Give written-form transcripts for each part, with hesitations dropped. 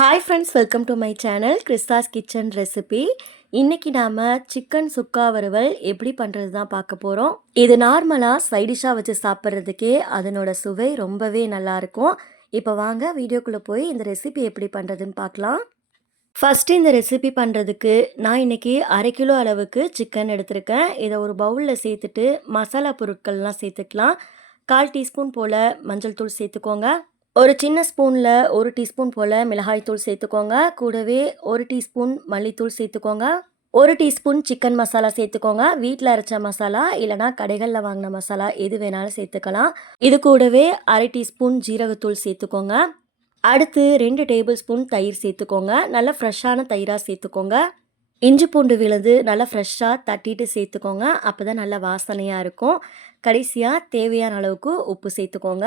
Hi friends, welcome to my channel கிறிஸ்தாஸ் kitchen recipe. இன்றைக்கி நாம் chicken சுக்கா வறுவல் எப்படி பண்ணுறது தான் பார்க்க போகிறோம். இது நார்மலாக சைடிஷாக வச்சு சாப்பிட்றதுக்கே அதனோட சுவை ரொம்பவே நல்லாயிருக்கும். இப்போ வாங்க வீடியோக்குள்ளே போய் இந்த ரெசிபி எப்படி பண்ணுறதுன்னு பார்க்கலாம். ஃபஸ்ட்டு இந்த ரெசிபி பண்ணுறதுக்கு நான் இன்றைக்கி 1/2 கிலோ அளவுக்கு சிக்கன் எடுத்திருக்கேன். இதை ஒரு பவுலில் சேர்த்துட்டு மசாலா பொருட்கள்லாம் சேர்த்துக்கலாம். 1/4 டீஸ்பூன் போல் மஞ்சள் தூள் சேர்த்துக்கோங்க. ஒரு சின்ன ஸ்பூனில் 1 டீஸ்பூன் போல் மிளகாய்த்தூள் சேர்த்துக்கோங்க. கூடவே 1 டீஸ்பூன் மல்லித்தூள் சேர்த்துக்கோங்க. 1 டீஸ்பூன் சிக்கன் மசாலா சேர்த்துக்கோங்க. வீட்டில் அரைச்ச மசாலா இல்லைனா கடைகளில் வாங்கின மசாலா எது வேணாலும் சேர்த்துக்கலாம். இது கூடவே 1/2 டீஸ்பூன் ஜீரகத்தூள் சேர்த்துக்கோங்க. அடுத்து 2 டேபிள் ஸ்பூன் தயிர் சேர்த்துக்கோங்க. நல்லா ஃப்ரெஷ்ஷான தயிராக சேர்த்துக்கோங்க. இஞ்சி பூண்டு விழுது நல்லா ஃப்ரெஷ்ஷாக தட்டிட்டு சேர்த்துக்கோங்க. அப்போ தான் நல்லா வாசனையாக இருக்கும். கடைசியாக தேவையான அளவுக்கு உப்பு சேர்த்துக்கோங்க.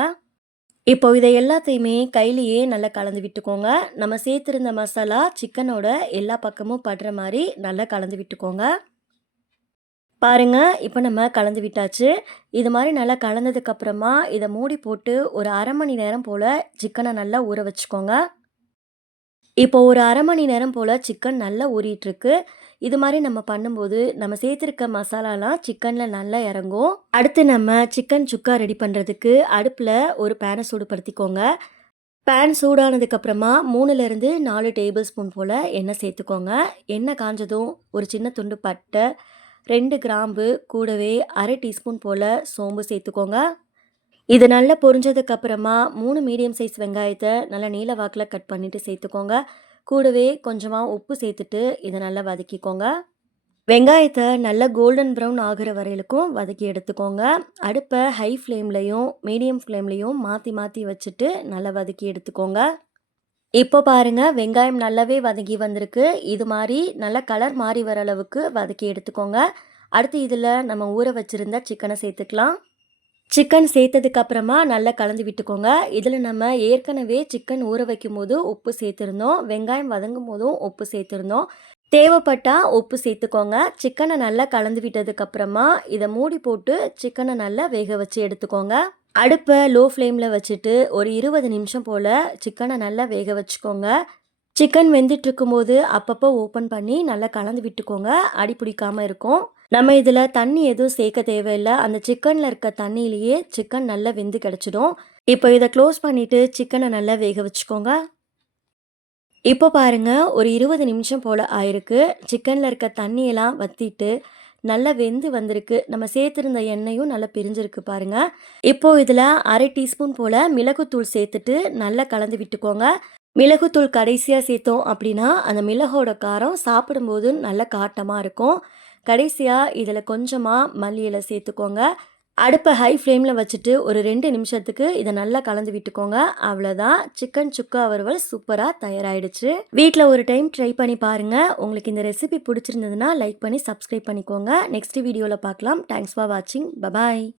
இப்போ இதை எல்லாத்தையுமே கையிலேயே நல்லா கலந்து விட்டுக்கோங்க. நம்ம சேர்த்துருந்த மசாலா சிக்கனோட எல்லா பக்கமும் படுற மாதிரி நல்லா கலந்து விட்டுக்கோங்க. பாருங்கள், இப்போ நம்ம கலந்து விட்டாச்சு. இது மாதிரி நல்லா கலந்ததுக்கப்புறமா இதை மூடி போட்டு ஒரு 1/2 மணி நேரம் போல் சிக்கனை நல்லா ஊற வச்சுக்கோங்க. இப்போ ஒரு 1/2 மணி நேரம் போல் சிக்கன் நல்லா ஊறிட்டுருக்கு. இது மாதிரி நம்ம பண்ணும்போது நம்ம சேர்த்துருக்க மசாலாலாம் சிக்கனில் நல்லா இறங்கும். அடுத்து நம்ம சிக்கன் சுக்கா ரெடி பண்ணுறதுக்கு அடுப்பில் ஒரு பேனை சூடுபடுத்திக்கோங்க. பேன் சூடானதுக்கப்புறமா 3லேருந்து 4 டேபிள் ஸ்பூன் போல் எண்ணெய் சேர்த்துக்கோங்க. எண்ணெய் காஞ்சதும் ஒரு சின்ன துண்டு பட்டை, 2 கிராம்பு, கூடவே 1/2 டீஸ்பூன் போல் சோம்பு சேர்த்துக்கோங்க. இது நல்லா பொரிஞ்சதுக்கப்புறமா 3 மீடியம் சைஸ் வெங்காயத்தை நல்லா நீல வாக்கில் கட் பண்ணிவிட்டு சேர்த்துக்கோங்க. கூடவே கொஞ்சமாக உப்பு சேர்த்துட்டு இதை நல்லா வதக்கிக்கோங்க. வெங்காயத்தை நல்லா கோல்டன் ப்ரௌன் ஆகிற வரையிலுக்கும் வதக்கி எடுத்துக்கோங்க. அடுப்பை ஹை ஃப்ளேம்லேயும் மீடியம் ஃப்ளேம்லேயும் மாற்றி மாற்றி வச்சுட்டு நல்லா வதக்கி எடுத்துக்கோங்க. இப்போ பாருங்கள், வெங்காயம் நல்லாவே வதக்கி வந்திருக்கு. இது மாதிரி நல்லா கலர் மாறி வர அளவுக்கு வதக்கி எடுத்துக்கோங்க. அடுத்து இதில் நம்ம ஊற வச்சுருந்த சிக்கனை சேர்த்துக்கலாம். சிக்கன் சேர்த்ததுக்கப்புறமா நல்லா கலந்து விட்டுக்கோங்க. இதில் நம்ம ஏற்கனவே சிக்கன் ஊற வைக்கும் போது உப்பு சேர்த்துருந்தோம். வெங்காயம் வதங்கும் போதும் உப்பு சேர்த்துருந்தோம். தேவைப்பட்டால் உப்பு சேர்த்துக்கோங்க. சிக்கனை நல்லா கலந்து விட்டதுக்கப்புறமா இதை மூடி போட்டு சிக்கனை நல்லா வேக வச்சு எடுத்துக்கோங்க. அடுப்பை லோ ஃப்ளேமில் வச்சுட்டு ஒரு 20 நிமிஷம் போல் சிக்கனை நல்லா வேக வச்சுக்கோங்க. சிக்கன் வெந்துட்டுருக்கும்போது அப்பப்போ ஓப்பன் பண்ணி நல்லா கலந்து விட்டுக்கோங்க. அடி பிடிக்காமல் இருக்கும். நம்ம இதில் தண்ணி எதுவும் சேர்க்க தேவையில்லை. அந்த சிக்கனில் இருக்க தண்ணியிலேயே சிக்கன் நல்லா வெந்து கிடச்சிடும். இப்போ இதை க்ளோஸ் பண்ணிவிட்டு சிக்கனை நல்லா வேக வச்சுக்கோங்க. இப்போ பாருங்கள், ஒரு 20 நிமிஷம் போல் ஆயிருக்கு. சிக்கனில் இருக்க தண்ணியெல்லாம் வற்றிட்டு நல்லா வெந்து வந்திருக்கு. நம்ம சேர்த்துருந்த எண்ணெயும் நல்லா பிரிஞ்சிருக்கு பாருங்கள். இப்போது இதில் 1/2 டீஸ்பூன் போல் மிளகுத்தூள் சேர்த்துட்டு நல்லா கலந்து விட்டுக்கோங்க. மிளகுத்தூள் கடைசியாக சேர்த்தோம் அப்படின்னா அந்த மிளகோட காரம் சாப்பிடும்போது நல்ல காட்டமாக இருக்கும். கடைசியாக இதில் கொஞ்சமாக மல்லி இலை சேர்த்துக்கோங்க. அடுப்பை ஹை ஃப்ளேமில் வச்சுட்டு ஒரு 2 நிமிஷத்துக்கு இதை நல்லா கலந்து விட்டுக்கோங்க. அவ்வளோதான், சிக்கன் சுக்கா வறுவல் சூப்பராக தயாராகிடுச்சு. வீட்டில் ஒரு டைம் ட்ரை பண்ணி பாருங்கள். உங்களுக்கு இந்த ரெசிபி பிடிச்சிருந்ததுன்னா லைக் பண்ணி சப்ஸ்கிரைப் பண்ணிக்கோங்க. நெக்ஸ்ட் வீடியோவில் பார்க்கலாம். தேங்க்ஸ் ஃபார் வாட்சிங். பபாய்.